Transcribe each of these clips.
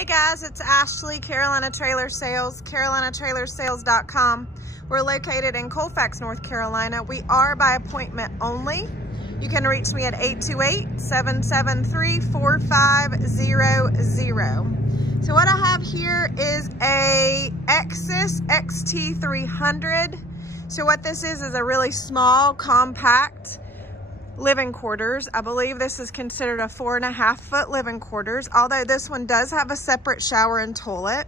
Hey guys, it's Ashley, Carolina Trailer Sales, carolinatrailersales.com. We're located in Colfax, North Carolina. We are by appointment only. You can reach me at 828-773-4500. So what I have here is a Exiss XT300. So what this is a really small, compact living quarters. I believe this is considered a 4.5-foot living quarters, although this one does have a separate shower and toilet.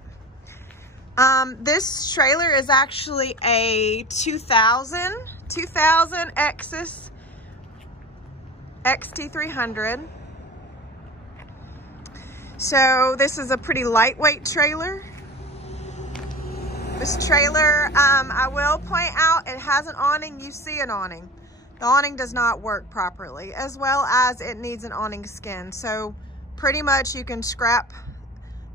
This trailer is actually a 2000 Exiss XT300. So this is a pretty lightweight trailer. This trailer, I will point out, it has an awning. You see an awning. The awning does not work properly, as well as it needs an awning skin. So pretty much you can scrap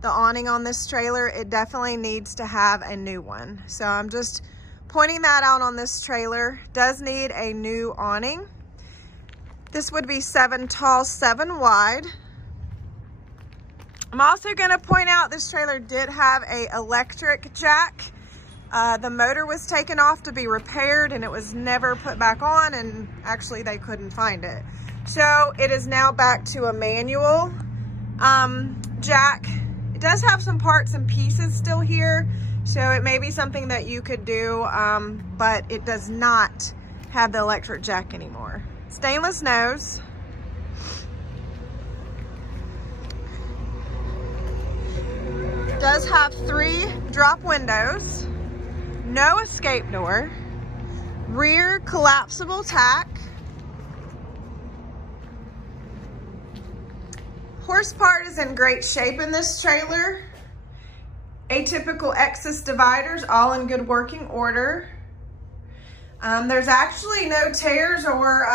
the awning on this trailer. It definitely needs to have a new one. So I'm just pointing that out on this trailer. Does need a new awning. This would be 7 tall, 7 wide. I'm also gonna point out this trailer did have a electric jack. The motor was taken off to be repaired and it was never put back on, and actually they couldn't find it. So it is now back to a manual jack. It does have some parts and pieces still here, so it may be something that you could do, but it does not have the electric jack anymore. Stainless nose. Does have 3 drop windows. No escape door, rear collapsible tack, horse part is in great shape in this trailer, atypical Exiss dividers, all in good working order. There's actually no tears or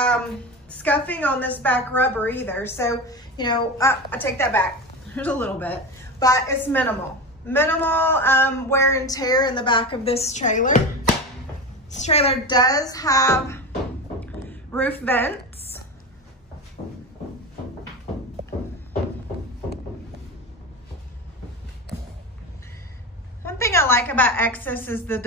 scuffing on this back rubber either, so, you know, I take that back, there's a little bit, but it's minimal. Minimal wear and tear in the back of this trailer. This trailer does have roof vents. One thing I like about Exiss is the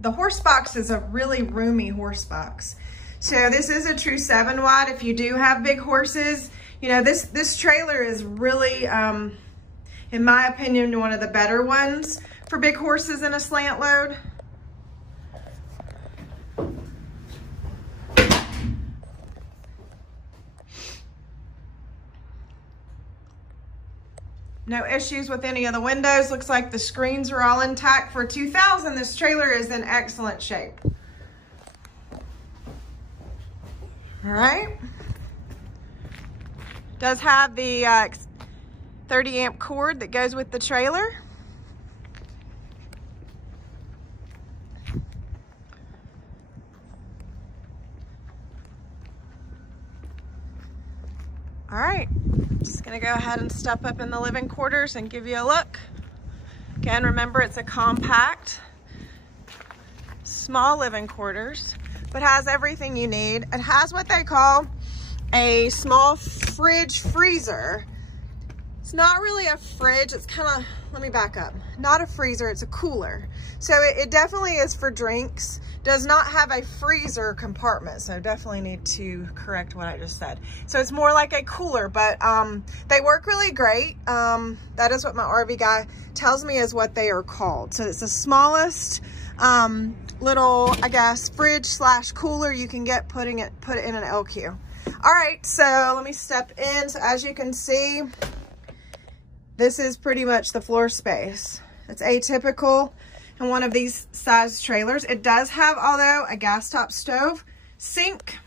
the horse box is a really roomy horse box. So this is a true 7 wide. If you do have big horses, you know, this trailer is really, in my opinion, one of the better ones for big horses in a slant load. No issues with any of the windows. Looks like the screens are all intact. For 2000, this trailer is in excellent shape. All right. Does have the 30 amp cord that goes with the trailer. All right, just gonna go ahead and step up in the living quarters and give you a look. Again, remember it's a compact, small living quarters, but has everything you need. It has what they call a small fridge freezer. It's not really a fridge, it's kind of, let me back up. Not a freezer, it's a cooler. So it definitely is for drinks. Does not have a freezer compartment, so definitely need to correct what I just said. So it's more like a cooler, but they work really great. That is what my RV guy tells me is what they are called. So it's the smallest little, I guess, fridge / cooler you can get, put it in an LQ. All right, so let me step in. So as you can see, this is pretty much the floor space. It's atypical in one of these size trailers. It does have, although, a gas top stove, sink,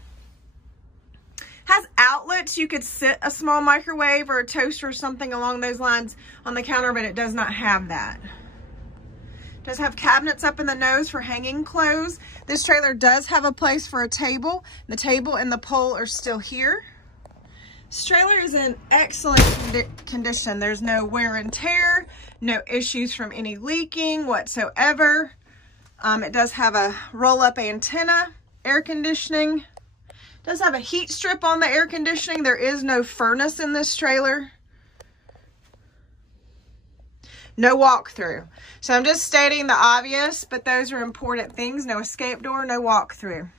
has outlets. You could sit a small microwave or a toaster or something along those lines on the counter, but it does not have that. It does have cabinets up in the nose for hanging clothes. This trailer does have a place for a table. The table and the pole are still here. This trailer is in excellent condition. There's no wear and tear, no issues from any leaking whatsoever. It does have a roll-up antenna, air conditioning. It does have a heat strip on the air conditioning. There is no furnace in this trailer. No walk-through. So I'm just stating the obvious, but those are important things. No escape door, no walk-through.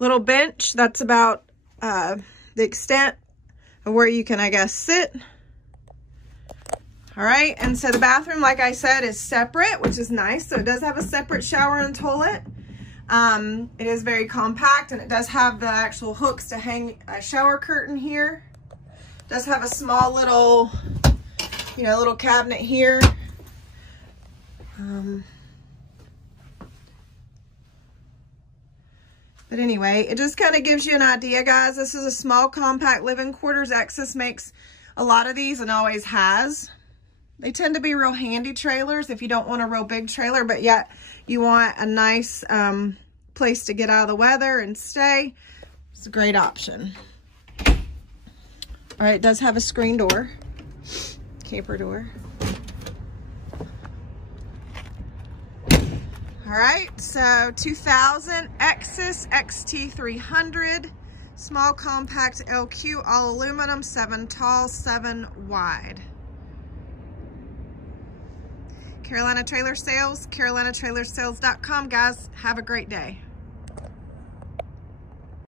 Little bench, that's about the extent of where you can, I guess, sit. All right, and so the bathroom, like I said, is separate, which is nice. So it does have a separate shower and toilet. It is very compact, and it does have the actual hooks to hang a shower curtain here. It does have a small little, you know, little cabinet here. But anyway, it just kind of gives you an idea, guys. This is a small, compact living quarters. Exiss makes a lot of these and always has. They tend to be real handy trailers if you don't want a real big trailer, but yet you want a nice place to get out of the weather and stay. It's a great option. All right, it does have a screen door, camper door. All right, so 2000 Exiss XT300, small compact LQ, all aluminum, 7 tall, 7 wide. Carolina Trailer Sales, CarolinaTrailerSales.com. Guys, have a great day.